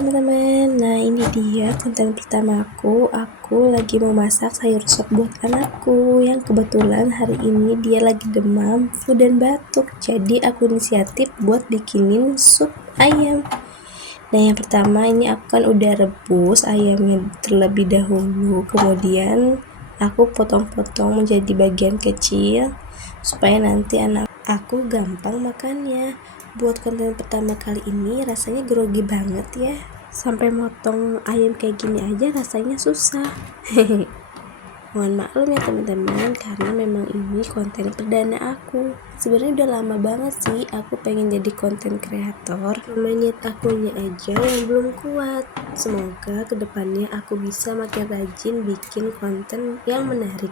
teman-teman, nah ini dia konten pertama aku lagi memasak sayur sop buat anakku yang kebetulan hari ini dia lagi demam, flu dan batuk. Jadi aku inisiatif buat bikinin sup ayam. Nah yang pertama ini aku kan udah rebus ayamnya terlebih dahulu, kemudian aku potong-potong menjadi bagian kecil supaya nanti anak aku gampang makannya. Buat konten pertama kali ini rasanya grogi banget ya, sampai motong ayam kayak gini aja rasanya susah. Mohon maklum ya teman-teman, karena memang ini konten perdana aku. Sebenarnya udah lama banget sih aku pengen jadi konten kreator, cuma niat akunya aja yang belum kuat. Semoga kedepannya aku bisa makin rajin bikin konten yang menarik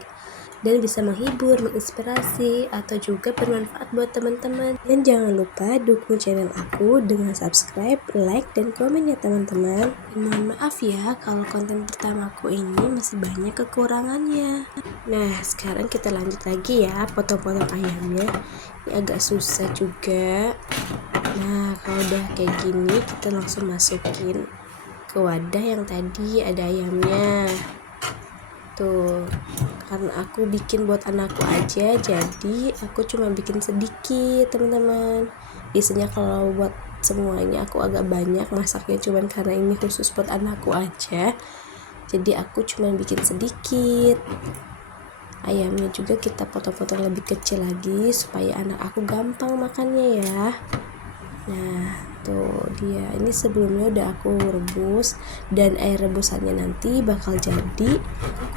dan bisa menghibur, menginspirasi, atau juga bermanfaat buat teman-teman. Dan jangan lupa dukung channel aku dengan subscribe, like, dan komen ya teman-teman. Mohon maaf ya kalau konten pertamaku ini masih banyak kekurangannya. Nah sekarang kita lanjut lagi ya potong-potong ayamnya. Ini agak susah juga. Nah kalau udah kayak gini kita langsung masukin ke wadah yang tadi ada ayamnya. Tuh, karena aku bikin buat anakku aja, jadi aku cuma bikin sedikit teman-teman. Biasanya kalau buat semuanya aku agak banyak masaknya, cuman karena ini khusus buat anakku aja, jadi aku cuma bikin sedikit. Ayamnya juga kita potong-potong lebih kecil lagi supaya anak aku gampang makannya ya. Nah tuh dia, ini sebelumnya udah aku rebus dan air rebusannya nanti bakal jadi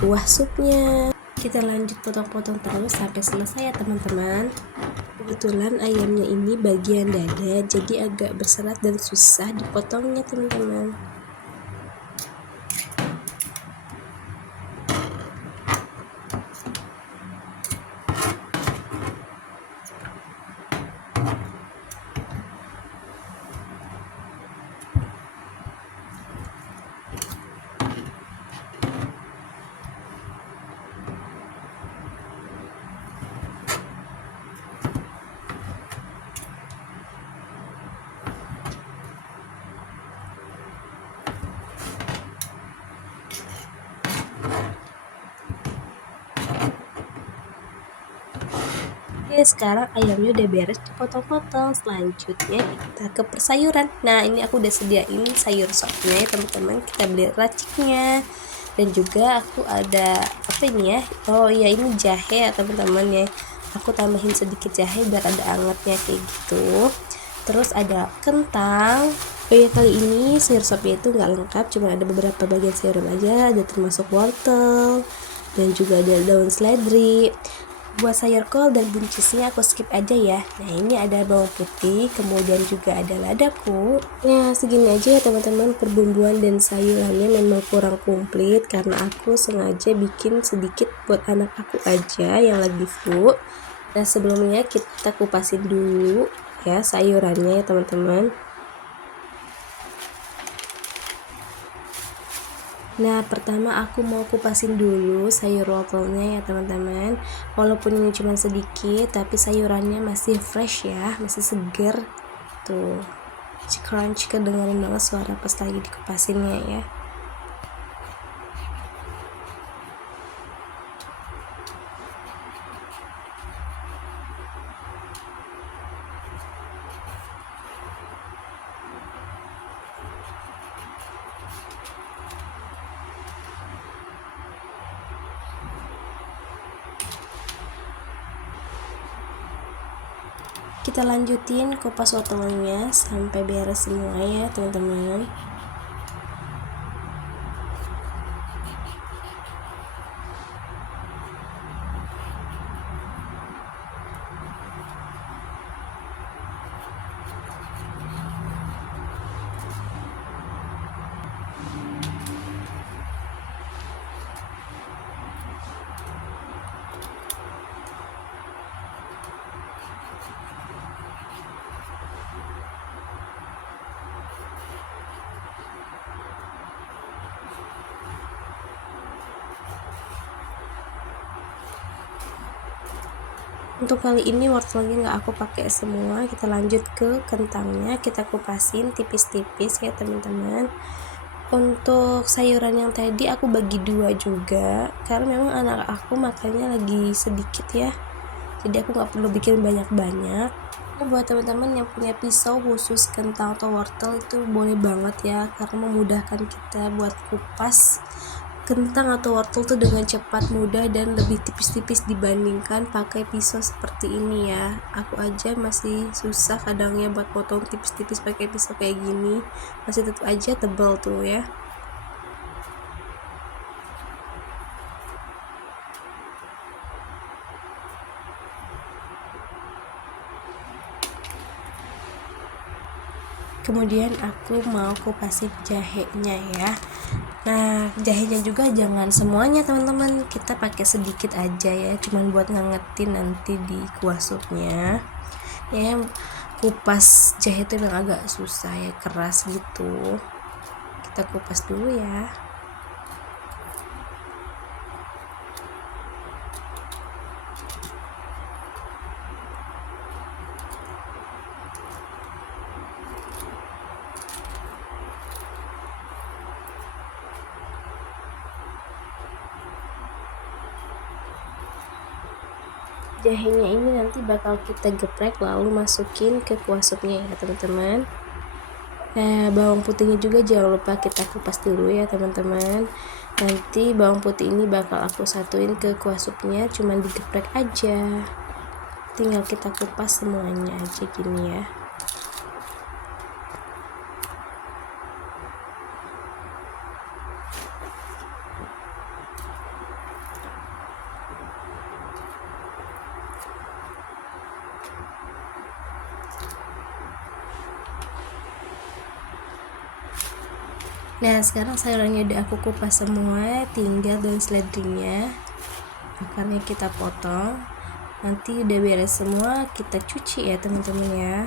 kuah supnya. Kita lanjut potong-potong terus sampai selesai ya teman-teman. Kebetulan ayamnya ini bagian dada, jadi agak berserat dan susah dipotongnya teman-teman. Oke, sekarang ayamnya udah beres dipotong-potong. Selanjutnya kita ke persayuran. Nah ini aku udah sediain sayur sopnya ya teman-teman, kita beli raciknya. Dan juga aku ada apa ini ya, oh iya ini jahe ya teman-teman ya, aku tambahin sedikit jahe biar ada angetnya kayak gitu. Terus ada kentang. Oh ya, kali ini sayur sopnya itu nggak lengkap, cuma ada beberapa bagian sayuran aja, ada termasuk wortel dan juga ada daun seledri. Buat sayur kol dan buncisnya aku skip aja ya. Nah ini ada bawang putih, kemudian juga ada ladaku. Nah segini aja ya teman-teman perbumbuan dan sayurannya memang kurang komplit karena aku sengaja bikin sedikit buat anak aku aja yang lagi flu. Nah sebelumnya kita kupasin dulu ya sayurannya ya teman-teman. Nah pertama aku mau kupasin dulu sayur wortelnya ya teman-teman. Walaupun ini cuma sedikit tapi sayurannya masih fresh ya, masih seger. Tuh crunch, kedengeran banget suara pas lagi dikupasinnya ya. Kita lanjutin kupas wortelnya sampai beres semua ya teman-teman. Untuk kali ini wortelnya nggak aku pakai semua, kita lanjut ke kentangnya, kita kupasin tipis-tipis ya teman-teman. Untuk sayuran yang tadi aku bagi dua juga, karena memang anak aku makannya lagi sedikit ya, jadi aku nggak perlu bikin banyak-banyak. Buat teman-teman yang punya pisau khusus kentang atau wortel itu boleh banget ya, karena memudahkan kita buat kupas kentang atau wortel tuh dengan cepat, mudah, dan lebih tipis-tipis dibandingkan pakai pisau seperti ini ya. Aku aja masih susah kadangnya buat potong tipis-tipis pakai pisau kayak gini, masih tetap aja tebal tuh ya. Kemudian aku mau kupasin jahenya ya. Nah, jahenya juga jangan semuanya teman-teman, kita pakai sedikit aja ya, cuman buat ngangetin nanti di kuah supnya ya. Kupas jahe itu yang agak susah ya, keras gitu, kita kupas dulu ya. Jahenya ini nanti bakal kita geprek lalu masukin ke kuah supnya ya teman-teman. Nah, bawang putihnya juga jangan lupa kita kupas dulu ya teman-teman. Nanti bawang putih ini bakal aku satuin ke kuah supnya, cuman digeprek aja, tinggal kita kupas semuanya aja gini ya. Nah, sekarang sayurannya udah aku kupas semua, tinggal daun seledrinya. Akarnya kita potong. Nanti udah beres semua, kita cuci ya teman-teman ya.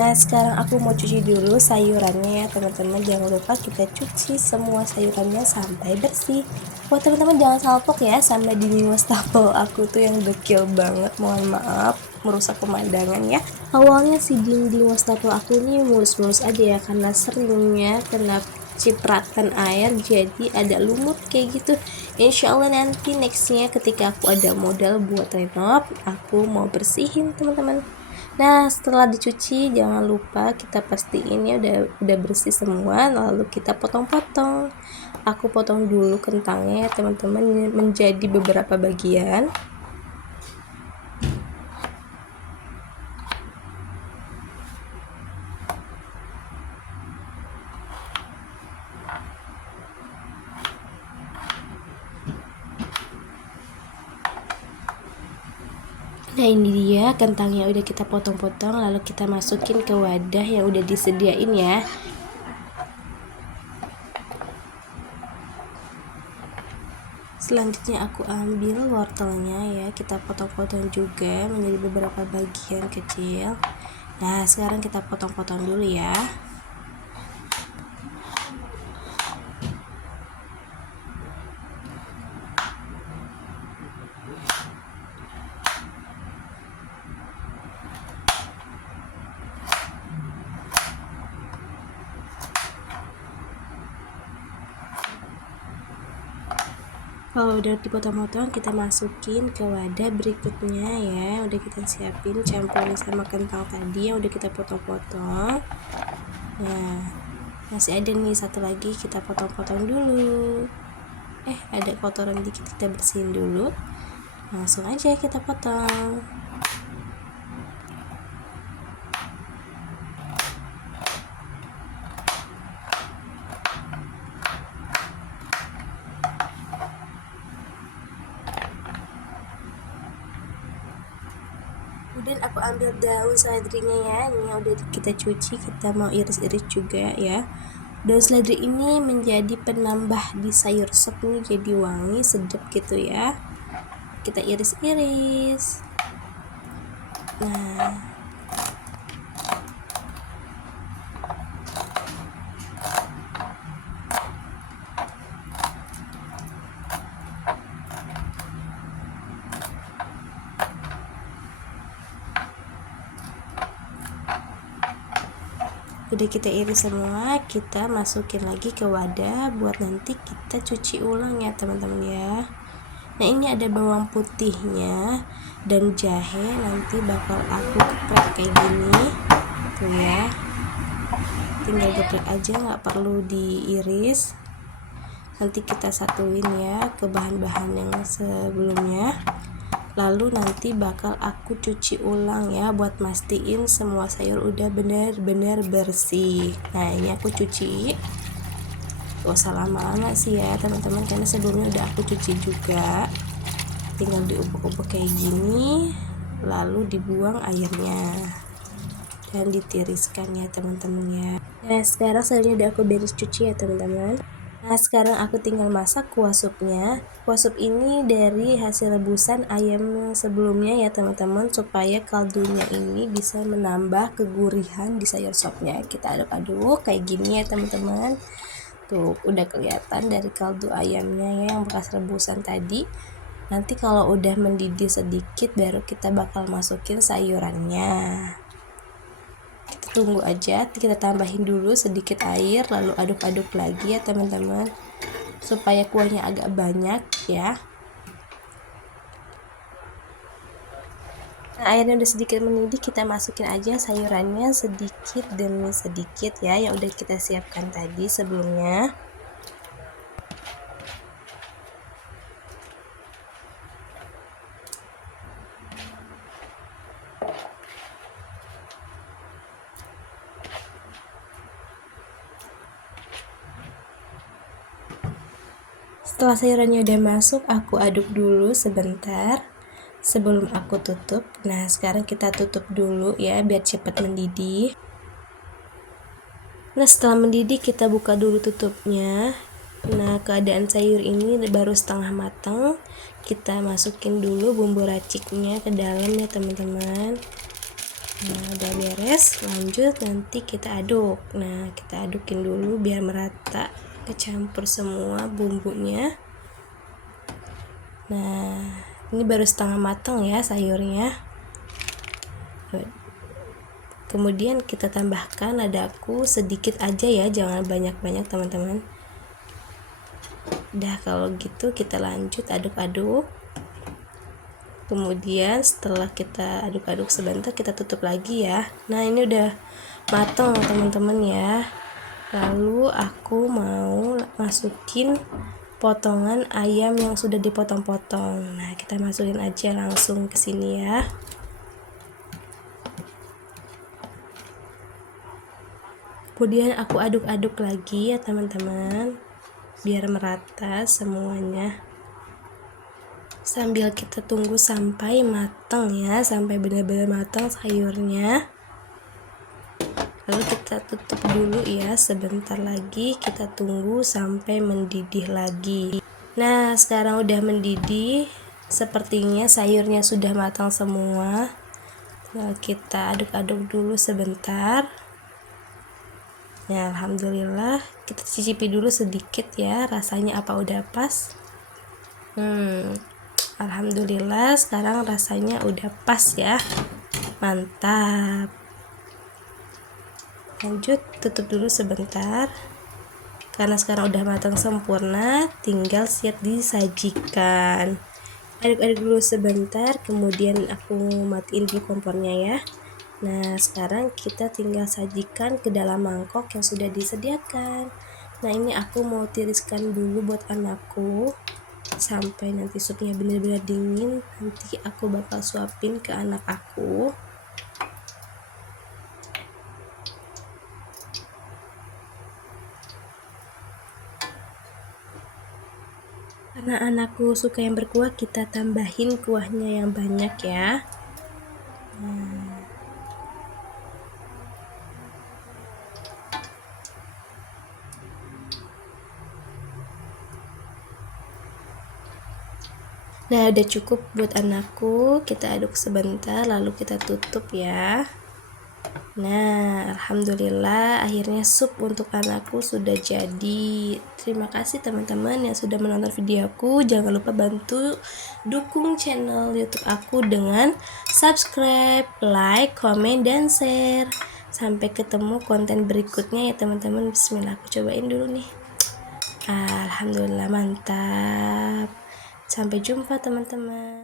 Nah, sekarang aku mau cuci dulu sayurannya ya teman-teman. Jangan lupa kita cuci semua sayurannya sampai bersih. Buat teman-teman jangan salpok ya sama dinding wastafel aku tuh yang dekil banget. Mohon maaf, merusak pemandangan ya. Awalnya si dinding wastafel aku ini mulus-mulus aja ya, karena seringnya kena cipratan air jadi ada lumut kayak gitu. Insya Allah nanti nextnya ketika aku ada modal buat renov, aku mau bersihin teman-teman. Nah, setelah dicuci jangan lupa kita pastiin ya udah bersih semua, lalu kita potong-potong. Aku potong dulu kentangnya teman-teman menjadi beberapa bagian. Nah, ini dia kentangnya udah kita potong-potong, lalu kita masukin ke wadah yang udah disediain ya. Selanjutnya aku ambil wortelnya ya, kita potong-potong juga menjadi beberapa bagian kecil. Nah, sekarang kita potong-potong dulu ya. Kalau udah dipotong-potong, kita masukin ke wadah berikutnya ya. Udah kita siapin, campurin sama kentang tadi yang udah kita potong-potong. Nah, masih ada nih satu lagi, kita potong-potong dulu. Ada kotoran dikit, kita bersihin dulu. Langsung aja kita potong. Kemudian aku ambil daun seledrinya ya, ini yang udah kita cuci, kita mau iris-iris juga ya. Daun seledri ini menjadi penambah di sayur sop ini, jadi wangi sedap gitu ya. Kita iris-iris. Nah, Udah kita iris semua, kita masukin lagi ke wadah buat nanti kita cuci ulang ya teman-teman ya. Nah ini ada bawang putihnya dan jahe, nanti bakal aku geprek kayak gini tuh ya, tinggal geprek aja, nggak perlu diiris. Nanti kita satuin ya ke bahan-bahan yang sebelumnya, lalu nanti bakal aku cuci ulang ya buat mastiin semua sayur udah benar-benar bersih. Nah ini aku cuci, gak usah lama-lama sih ya teman-teman, karena sebelumnya udah aku cuci juga. Tinggal diubek-ubek kayak gini, lalu dibuang airnya dan ditiriskan ya teman-teman ya. Nah sekarang sayurnya udah aku beres cuci ya teman-teman. Nah sekarang aku tinggal masak kuah supnya. Kuah sup ini dari hasil rebusan ayam sebelumnya ya teman-teman, supaya kaldunya ini bisa menambah kegurihan di sayur sopnya. Kita aduk-aduk kayak gini ya teman-teman. Tuh udah kelihatan dari kaldu ayamnya ya yang bekas rebusan tadi. Nanti kalau udah mendidih sedikit baru kita bakal masukin sayurannya. Tunggu aja, kita tambahin dulu sedikit air, lalu aduk-aduk lagi ya teman-teman, supaya kuahnya agak banyak ya. Nah airnya udah sedikit mendidih, kita masukin aja sayurannya sedikit demi sedikit ya, yang udah kita siapkan tadi sebelumnya. Setelah sayurannya udah masuk, aku aduk dulu sebentar sebelum aku tutup. Nah sekarang kita tutup dulu ya biar cepat mendidih. Nah setelah mendidih kita buka dulu tutupnya. Nah keadaan sayur ini baru setengah matang. Kita masukin dulu bumbu raciknya ke dalam ya teman-teman. Nah udah beres, lanjut nanti kita aduk. Nah kita adukin dulu biar merata, kecampur semua bumbunya. Nah ini baru setengah matang ya sayurnya. Kemudian kita tambahkan ladaku sedikit aja ya, jangan banyak-banyak teman-teman. Udah kalau gitu kita lanjut aduk-aduk. Kemudian setelah kita aduk-aduk sebentar kita tutup lagi ya. Nah ini udah matang teman-teman ya. Lalu aku mau masukin potongan ayam yang sudah dipotong-potong. Nah kita masukin aja langsung ke sini ya. Kemudian aku aduk-aduk lagi ya teman-teman, biar merata semuanya. Sambil kita tunggu sampai matang ya, sampai benar-benar matang sayurnya. Lalu kita tutup dulu ya, sebentar lagi kita tunggu sampai mendidih lagi. Nah sekarang udah mendidih, sepertinya sayurnya sudah matang semua. Nah, kita aduk-aduk dulu sebentar. Ya alhamdulillah, kita cicipi dulu sedikit ya, rasanya apa udah pas. Alhamdulillah sekarang rasanya udah pas ya, mantap. Lanjut tutup dulu sebentar, karena sekarang udah matang sempurna, tinggal siap disajikan. Aduk-aduk dulu sebentar, kemudian aku matiin dulu kompornya ya. Nah sekarang kita tinggal sajikan ke dalam mangkok yang sudah disediakan. Nah ini aku mau tiriskan dulu buat anakku, sampai nanti supnya benar-benar dingin, nanti aku bakal suapin ke anak aku. Karena anakku suka yang berkuah, kita tambahin kuahnya yang banyak ya. Nah udah cukup buat anakku, kita aduk sebentar lalu kita tutup ya. Nah alhamdulillah akhirnya sup untuk anakku sudah jadi. Terima kasih teman-teman yang sudah menonton videoku. Jangan lupa bantu dukung channel YouTube aku dengan subscribe, like, komen, dan share. Sampai ketemu konten berikutnya ya teman-teman. Bismillah, aku cobain dulu nih. Alhamdulillah, mantap. Sampai jumpa teman-teman.